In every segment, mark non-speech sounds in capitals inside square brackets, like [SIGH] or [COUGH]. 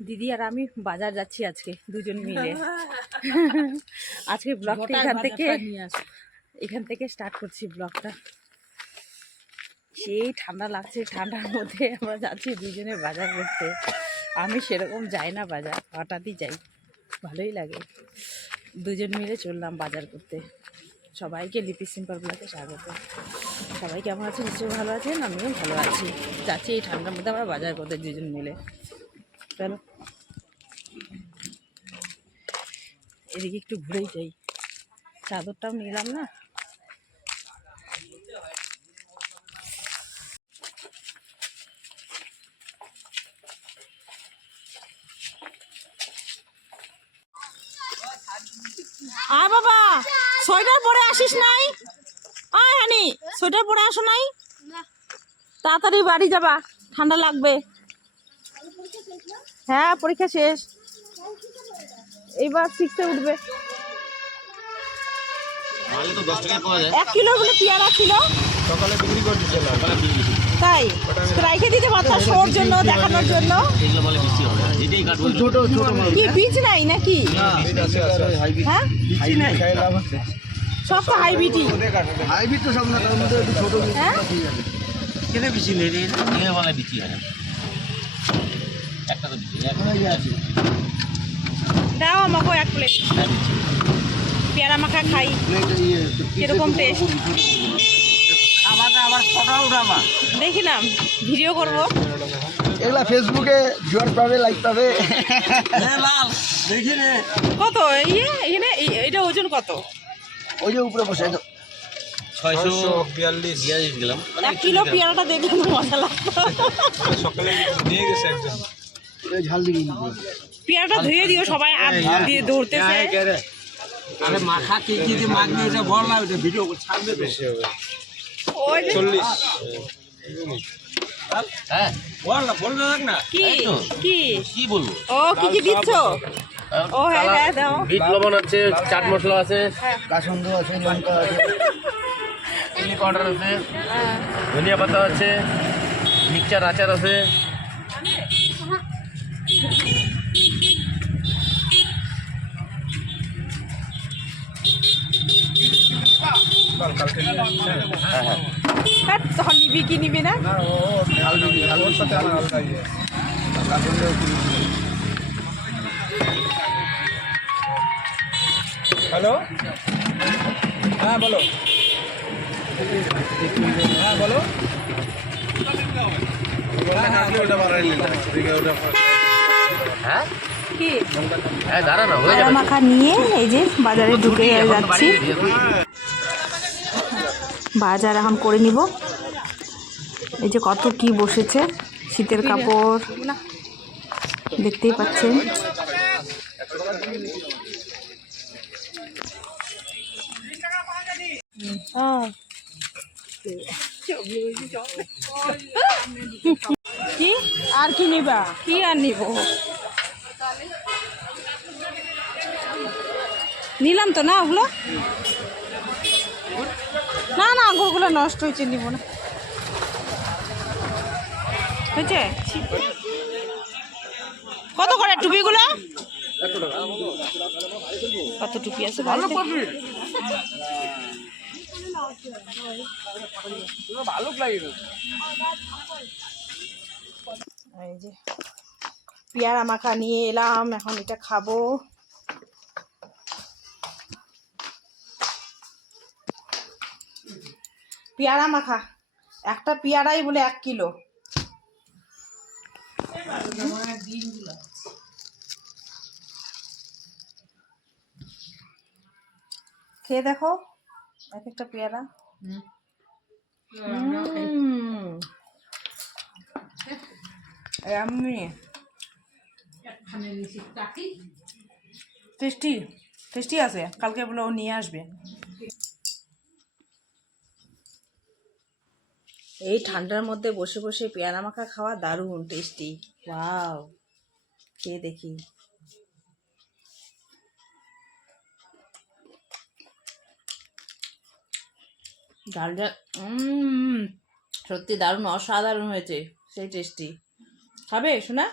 দিদি আর আমি বাজার যাচ্ছি আজকে দুজন মিলে। [LAUGHS] আজকে ব্লগটা এখান থেকে এখান থেকে স্টার্ট করছি ব্লগটা। সেই ঠান্ডা লাগছে ঠান্ডার মধ্যে আমরা যাচ্ছি দুজনে বাজার করতে। আমি সেরকম যাই না বাজার হঠাৎই যাই। ভালোই লাগে। দুজন মিলে চললাম বাজার করতে। সবাইকে লিপি সিম্পল ব্লগে স্বাগত। সবাই কেমন আছে নিশ্চয়ই ভালো আছেন? আমিও ভালো আছি। যাচ্ছি এই ঠান্ডার মধ্যে আমরা বাজার করতে দুজন মিলে। চলো এদিকে একটু ঘুরেই যাই। চাদরটাও নিলাম না। আয় বাবা সোয়েটার পরে আসিস নাই? আয় হানি সোয়েটার পরে আসো নাই? তাড়াতাড়ি বাড়ি যাবা ঠান্ডা লাগবে। হ্যাঁ পরীক্ষা শেষ। এইবার সিক্সে উঠবে। এক কিলো বলে পেয়ারা ছিল তাই রাইখে দিতে পারতাম শোর জন্য দেখানোর জন্য। এগুলো বলে বেশি হবে না। যেটাই কাটবো ছোট ছোট কি বীজ নাই নাকি? হ্যাঁ? সব তো হাইব্রিডই। হাইব্রিড তো সব না তার মধ্যে ছোট হ্যাঁ? কেনে বেশি নেই বলে হয় না। একটা তো দাও আমাকে এক প্লেট পেয়ারা মাখা খাই। কীরকম টেস্ট আবার আবার ফটো উঠাবা দেখিলাম ভিডিও করব। এগুলা ফেসবুকে জোয়ার পাবে লাইক পাবে। দেখি কত? ইয়ে এখানে এটা ওজন কত? ওই যে উপরে বসে তো ছয়শো বিয়াল্লিশ। গেলাম এক কিলো পেয়ারাটা দেখলে আমার মজা লাগতো ওই ঝাল দিবি পেয়ারাটা ধুয়ে দিও সবাই হাত দিয়ে দৌড়তেছে আরে মাখা কি কি ভিডিও ছাড়বে বেশি হবে। ওই যে হ্যাঁ? বল না বলবে না কি। কি? কি বলব? ও কি কি দিচ্ছ? ও হ্যাঁ হ্যাঁ দাও। বিট লবণ আছে চাট মশলা আছে। কাসন্দ আছে লঙ্কা আছে। চিলি পাউডার আছে। হ্যাঁ। ধনিয়া পাতা আছে। মিক্সচার আচার আছে। হ্যাঁ হ্যাঁ হ্যাঁ, তখন নিবি কি নিবি না সাথে আমার আলাদা ইয়ে হ্যালো হ্যাঁ বলো। হ্যাঁ? বলো হ্যাঁ হ্যাঁ দাঁড়া না হয়ে মাখা নিয়ে এই যে বাজারে ঢুকে যাচ্ছি। বাজার এখন করে নিব। এই যে কত কি বসেছে, শীতের কাপড়। দেখতেই পাচ্ছেন। কি? আর কি নিবা? কি আর নিব? নিলাম তো না ওগুলো? আঙ্গুরগুলো নষ্ট হয়েছে নিব না। হয়েছে? কত করে টুপিগুলো? কত টুপি আছে ভালো এই যে পেয়ারা মাখা নিয়ে এলাম এখন এটা খাব। পেয়ারা মাখা। একটা পেয়ারাই বলে এক কিলো। খেয়ে দেখো, এক একটা পেয়ারা। টেস্টি টেস্টি আছে, কালকে বলে ও নিয়ে আসবে। এই ঠান্ডার মধ্যে বসে বসে পেয়ারা মাখা খাওয়া দারুণ টেস্টি ওয়াও খেয়ে দেখি। ডালটা সত্যি দারুণ অসাধারণ হয়েছে সেই টেস্টি খাবে শোনা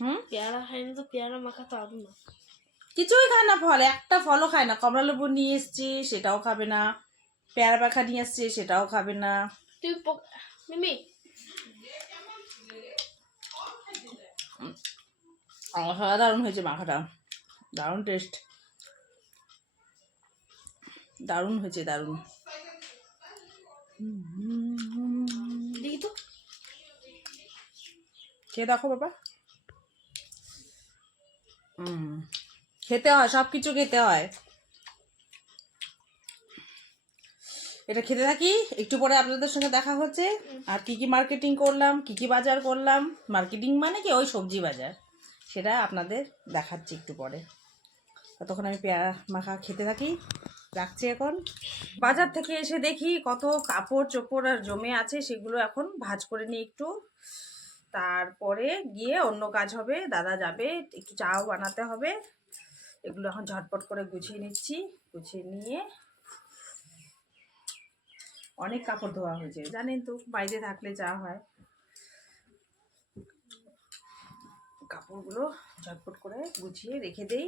হুম? পেয়ারা খাইনি তো পেয়ারা মাখা তো আরও না। কিছুই খায় না ফল একটা ফলও খায় না। কমলা লেবু নিয়ে এসছি সেটাও খাবে না। পেয়ারা পাখা নিয়ে আসছে সেটাও খাবে না। তুই মিমি। দারুণ হয়েছে মাখাটা। দারুণ টেস্ট দারুণ হয়েছে দারুণ। দেখি তো। খেয়ে দেখো বাবা। খেতে হয় সব কিছু খেতে হয়। এটা খেতে থাকি। একটু পরে আপনাদের সঙ্গে দেখা হচ্ছে। আর কি কি মার্কেটিং করলাম, কি কি বাজার করলাম। মার্কেটিং মানে কি? ওই সবজি বাজার। সেটা আপনাদের দেখাচ্ছি একটু পরে। ততক্ষণ আমি পেয়ারা মাখা খেতে থাকি। রাখছি এখন। বাজার থেকে এসে দেখি কত কাপড় চোপড় আর জমে আছে, সেগুলো এখন ভাজ করে নিই একটু। তারপরে গিয়ে অন্য কাজ হবে। দাদা যাবে, একটু চাও বানাতে হবে। এগুলো এখন ঝটপট করে গুছিয়ে নিচ্ছি। গুছিয়ে নিয়ে অনেক কাপড় ধোয়া হয়েছে জানেন তো, বাইরে থাকলে যা হয়। কাপড়গুলো ঝটপট করে গুছিয়ে রেখে দেই।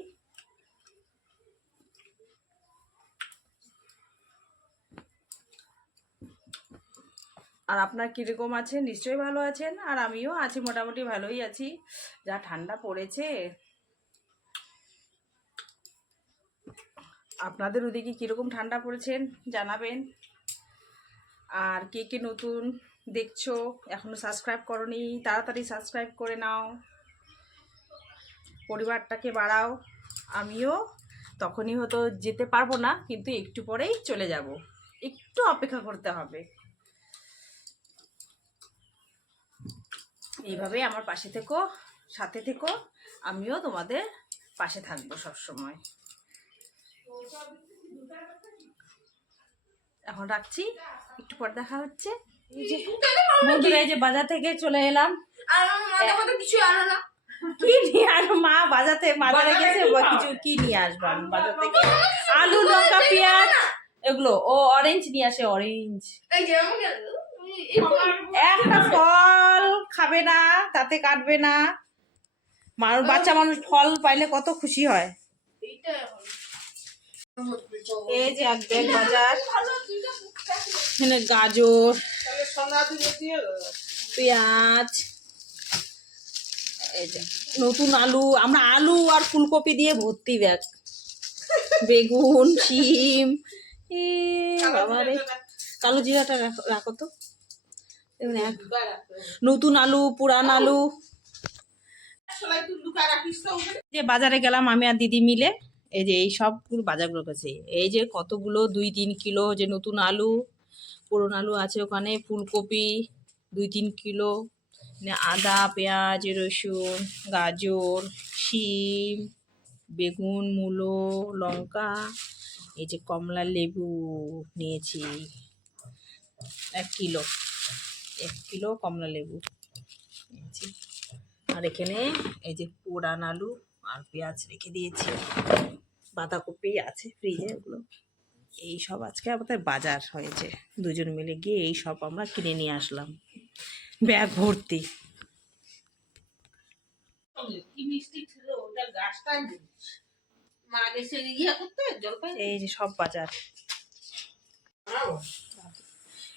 আর আপনার কীরকম আছেন? নিশ্চয়ই ভালো আছেন। আর আমিও আছি, মোটামুটি ভালোই আছি। যা ঠান্ডা পড়েছে। আপনাদের ওদিকে কীরকম ঠান্ডা পড়েছেন? জানাবেন। আর কে কে নতুন দেখছ এখনও সাবস্ক্রাইব করনি, তাড়াতাড়ি সাবস্ক্রাইব করে নাও। পরিবারটাকে বাড়াও। আমিও তখনই হয়তো যেতে পারব না, কিন্তু একটু পরেই চলে যাব। একটু অপেক্ষা করতে হবে। এইভাবে আমার পাশে থেকো, সাথে থেকো। আমিও তোমাদের পাশে থাকব সব সময় এখন রাখছি। একটু পর দেখা হচ্ছে। বন্ধুরা যে বাজার থেকে চলে এলাম। কিছু আনো না। কি নিয়ে আসব মা বাজাতে বাজারে গেছে? কিছু কি নিয়ে আসব আমি বাজার থেকে? আলু লঙ্কা পেঁয়াজ এগুলো। ও অরেঞ্জ নিয়ে আসে অরেঞ্জ এই যে আমাকে একটা ফল। খাবে না তাতে কাটবে না। মানুষ বাচ্চা মানুষ ফল পাইলে কত খুশি হয়। এইটা এই যে এক ব্যাগ বাজার। এখানে গাজর পেঁয়াজ এই যে নতুন আলু। আমরা আলু আর ফুলকপি দিয়ে ভর্তি ব্যাগ বেগুন শিম এ কালো জিরাটা রাখো- তো। নতুন আলু পুরান আলু। যে বাজারে গেলাম আমি আর দিদি মিলে। এই যে এই সবগুলো বাজারগুলো করেছি এই যে কতগুলো, দুই তিন কিলো যে নতুন আলু, পুরন আলু আছে ওখানে, ফুলকপি দুই তিন কিলো মানে আদা, পেঁয়াজ, রসুন, গাজর, শিম, বেগুন, মূলো, লঙ্কা, এই যে কমলা লেবু নিয়েছি। এক কিলো এক কিলো কমলা লেবু নিয়েছি। আর এখানে এই যে পোড়ান আলু আর পেঁয়াজ রেখে দিয়েছি। বাঁধাকপি আছে ফ্রিজে ওগুলো। এই সব আজকে আমাদের বাজার হয়েছে। দুজন মিলে গিয়ে এই সব আমরা কিনে নিয়ে আসলাম। ব্যাগ ভর্তি। এই যে সব বাজার।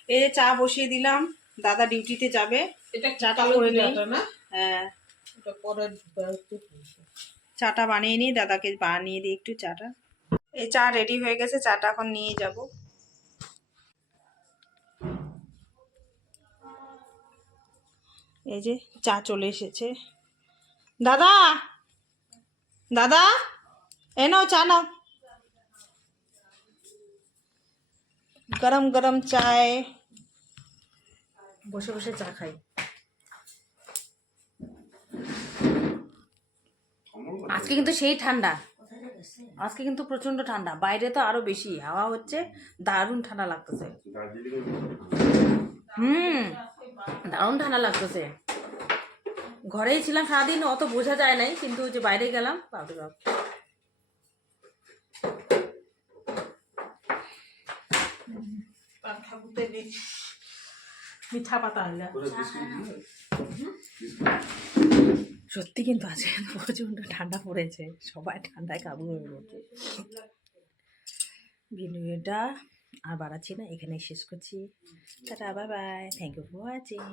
এই যে চা বসিয়ে দিলাম। দাদা ডিউটিতে যাবে। এটা চাটা করে না? হ্যাঁ। চাটা বানিয়ে নিই, দাদাকে বানিয়ে দিই একটু চাটা। এই চা রেডি হয়ে গেছে, চাটা এখন নিয়ে যাব। এই যে চা চলে এসেছে। দাদা! দাদা! এ নাও চা নাও। গরম গরম চায়। বসে বসে চা খাই। আজকে কিন্তু সেই ঠান্ডা। আজকে কিন্তু প্রচণ্ড ঠান্ডা। বাইরে তো আরও বেশি। হাওয়া হচ্ছে দারুণ ঠান্ডা লাগতেছে। হুম দারুণ ঠান্ডা লাগতেছে। ঘরেই ছিলাম সারাদিন অত বোঝা যায় নাই কিন্তু যে বাইরে গেলাম বাপরে বাপ মিঠা পাতা সত্যি কিন্তু আজকে প্রচণ্ড ঠান্ডা পড়েছে। সবাই ঠান্ডায় কাবু হয়ে গেছে ভিডিওটা আর বাড়াচ্ছি না এখানে শেষ করছি। Tata bye bye thank you for watching